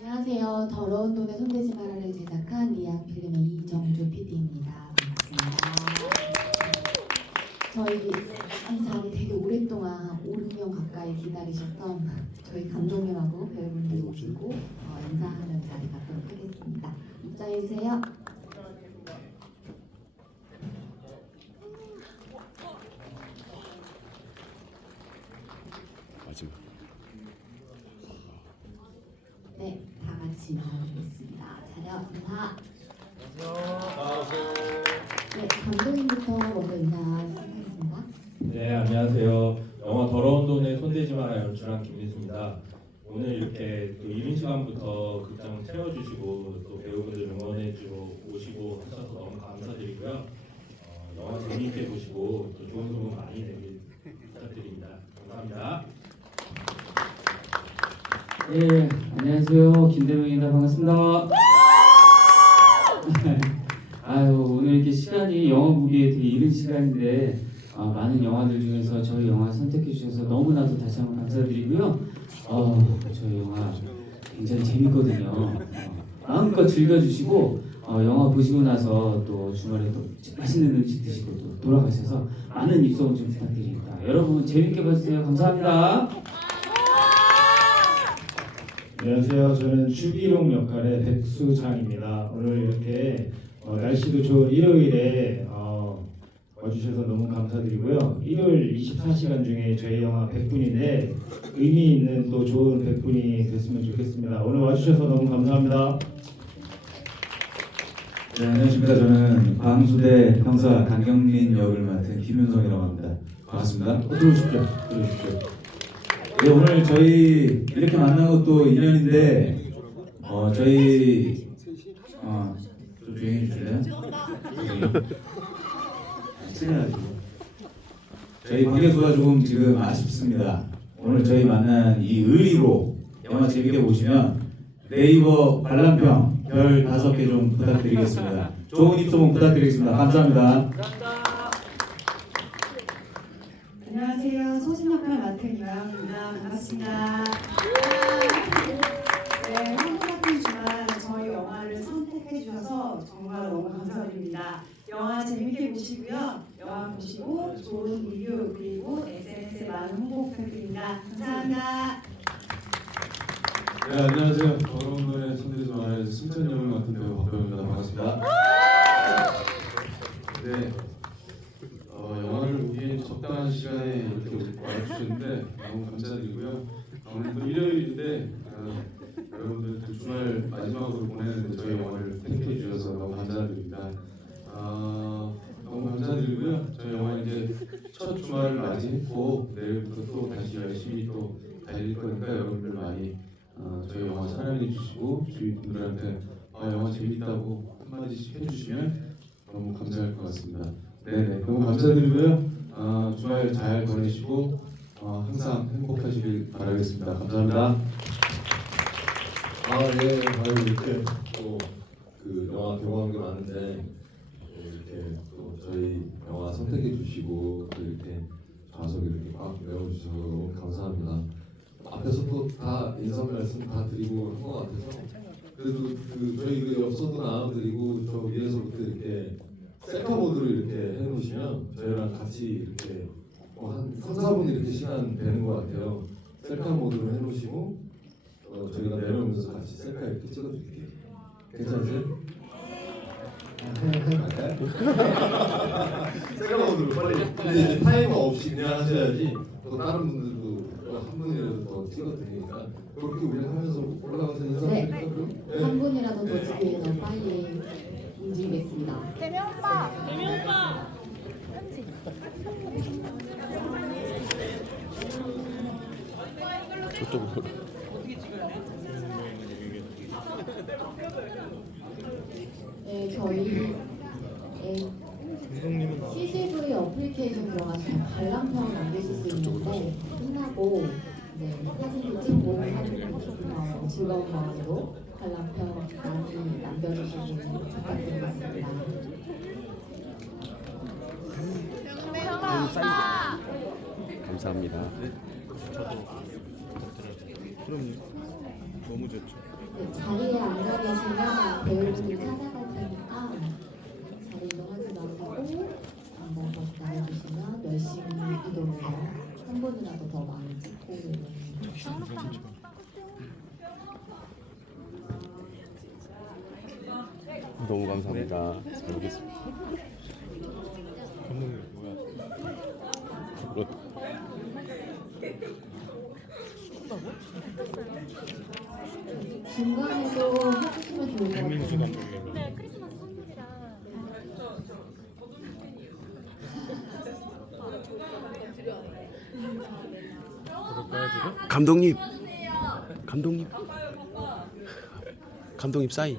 안녕하세요. 더러운 돈에 손대지 말아를 제작한 리안 필름의 이정주 PD입니다. 반갑습니다. 저희 이 자리 되게 오랫동안 5, 6년 가까이 기다리셨던 저희 감독님하고 배우분들 모시고 어, 인사하는 자리 갖도록 하겠습니다. 입장해 주세요. 네, 다 같이 인사드리겠습니다. 자려 인사. 네, 감독님부터 먼저 인사 시작하겠습니다. 네 안녕하세요. 영화 더러운 돈에 손대지 마라 연출한 김민수입니다. 오늘 이렇게 또 이른 시간부터 극장 채워주시고 또 배우분들 응원해주고 오시고 하셔서 너무 감사드리고요. 어, 영화 재미있게 보시고 또 좋은 소문 많이 내길 부탁드립니다. 감사합니다. 예, 안녕하세요. 김대명입니다. 반갑습니다. 아유, 오늘 이렇게 시간이 영화 보기에 되게 이른 시간인데 아, 많은 영화들 중에서 저희 영화 선택해 주셔서 너무나도 다시 한번 감사드리고요. 어, 저희 영화 굉장히 재밌거든요. 어, 마음껏 즐겨주시고 어, 영화 보시고 나서 또 주말에 또 맛있는 음식 드시고 또 돌아가셔서 많은 입소문 좀 부탁드립니다. 여러분 재밌게 봐주세요. 감사합니다. 안녕하세요. 저는 추기룡 역할의 백수장입니다. 오늘 이렇게 어, 날씨도 좋은 일요일에 어, 와주셔서 너무 감사드리고요. 일요일 24시간 중에 저희 영화 100분인데 의미 있는 또 좋은 100분이 됐으면 좋겠습니다. 오늘 와주셔서 너무 감사합니다. 네, 안녕하십니까. 저는 광수대 형사 강경민 역을 맡은 김윤성이라고 합니다. 반갑습니다. 어, 들어오십시오. 들어오십시오. 네, 오늘 저희 이렇게 만난 것도 인연인데, 어, 저희, 어, 좀 조용히 해주실래요? 친해가지고. 저희 관계수가 조금 지금 아쉽습니다. 오늘 저희 만난 이 의리로 영화 재밌게 보시면 네이버 관람평 별 다섯 개 좀 부탁드리겠습니다. 좋은 입소문 부탁드리겠습니다. 감사합니다. 안녕하세요. 유아입니다. 반갑습니다. 네, 한국 같은 주말 저희 영화를 선택해 주셔서 정말 너무 감사드립니다. 영화 재밌게 보시고요. 영화 보시고 좋은 리뷰 그리고 SNS에 많은 홍보 부탁드립니다. 감사합니다. 네 안녕하세요. 노래 손대지 마라 승천 역을 맡은 배우 박병입니다. 반갑습니다. 네. 적당한 시간에 이렇게 와주셨는데 너무 감사드리고요. 어, 오늘도 일요일인데 어, 여러분들 그 주말 마지막으로 보내는 저희 영화를 택해 주셔서 너무 감사드립니다. 어, 너무 감사드리고요. 저희 영화 이제 첫 주말을 맞이했고 내일부터 또 다시 열심히 또 달릴 거니까 여러분들 많이 어, 저희 영화 사랑해 주시고 주위 분들한테 아, 영화 재밌다고 한마디씩 해주시면 너무 감사할 것 같습니다. 네네 너무 감사드리고요. 어, 주말 잘 보내시고 어, 항상 행복하시길 바라겠습니다. 감사합니다. 아, 예, 아유, 이렇게 또그 영화 경험한 게 많은데 예, 이렇게 또 저희 영화 선택해 주시고 또 이렇게 좌석 이렇게 꽉 메워주셔서 너무 감사합니다. 앞에서 또다 인사 말씀 다 드리고 한 것 같아서 그래도 그 저희 그 엽서도 나눠드리고 저 위에서부터 이렇게 셀카 모드로 이렇게 해놓으시면 저희랑 같이 이렇게 어, 한 3, 4분 이렇게 시간 되는 것 같아요. 셀카 모드로 해놓으시고 어, 저희가 내려오면서 같이 셀카 이렇게 찍어드릴게요. 괜찮으세요? 셀카 모드로 빨리. 근데 이제 타이머 없이 그냥 하셔야지 또 다른 분들도 또한 분이라도 더 찍어드리니까 그렇게 우리 하면서 올라가서 인사드릴까 그럼? 네. 한 분이라도 더 찍기 위해서 빨리 움직이겠습니다. 네, 저희 네, CCV 어플리케이션 들어가시면 관람평 남기실 수 있는데 끝나고 네, 사진을 찍고 하는 어, 즐거운 마음으로 관람평 많이 남겨주시길 부탁드리겠습니다. 감사합니다. 감사합니다. 네, 자리에 앉아 계시면 배우분이 찾아갈 테니까 자리 이동하지 마시고 앉아서 기다려주시면 열심히 이동해서 한 분이라도 더 많이 찍고 이러 너무 감사합니다. 잘 보겠습니다. 중간에도 해주시면 좋을 것 같아요. 감독님, 감독님, 감독님 사인,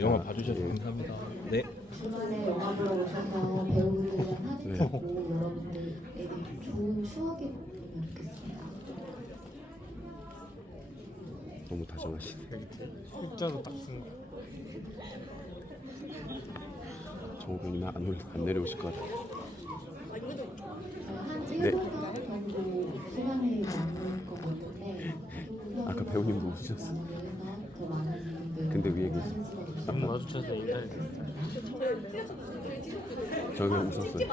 영화 봐주셔서 감사합니다. 네. 주말에 영화 보러 오셔서 배우분들이랑 사진 네. 찍고 여러분들에게 좋은 추억이 됐으면 좋겠습니다. 너무 다정하시네. 흑자도 딱 쓴. 정우변이나 안, 올- 안 내려오실 것 같아요. 한 네. 1분 정도 시간이 남을 것 같은데 아까 배우님도 웃으셨어. 더 많은 분들 근데 위에 계시- 사진 인사를 드렸어요. 저는 웃었어요. 그래.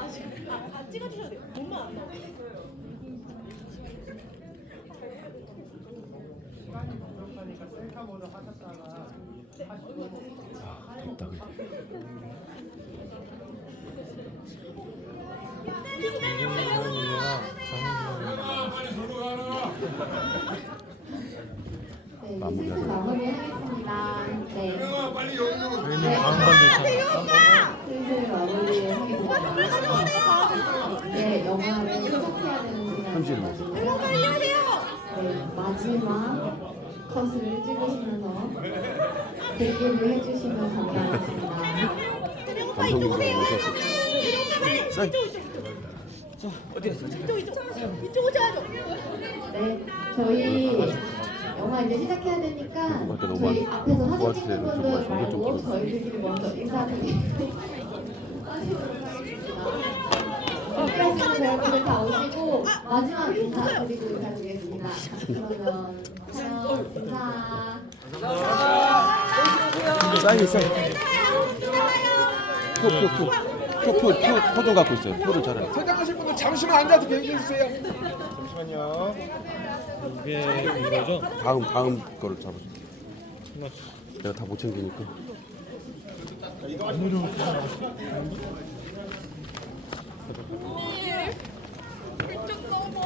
김경민 회원님이랑 네, 마무리하도록 슬슬 마무리하겠습니다. 네. 저희는. 네, 시작해야 되는 편지를 시간이 네, 마지막 컷을 찍으시면서 대기를 해주시면 감사하겠습니다. 감독님 오셨어요. 사인. 네, 저희 영화 이제 시작해야 되니까 너무 저희 많- 앞에서 사진. 찍는 좀 분들 말고. 저희들끼리 먼저 인사드리고 빠지도록 하겠습니다. 함께 하시는 배우분들 다 오시고 마지막 인사 드리고 인사드리겠습니다. 그러면 촬영 인사. 사인 사인. 표, 표, 표. 표, 표, 표, 표좀 갖고 있어요. 표를 잘해. 퇴장하실 분들 잠시만 앉아서 계획해 주세요. 이게 이거죠? 다음, 다음 거를 잡으세요. 내가 다 못 챙기니까.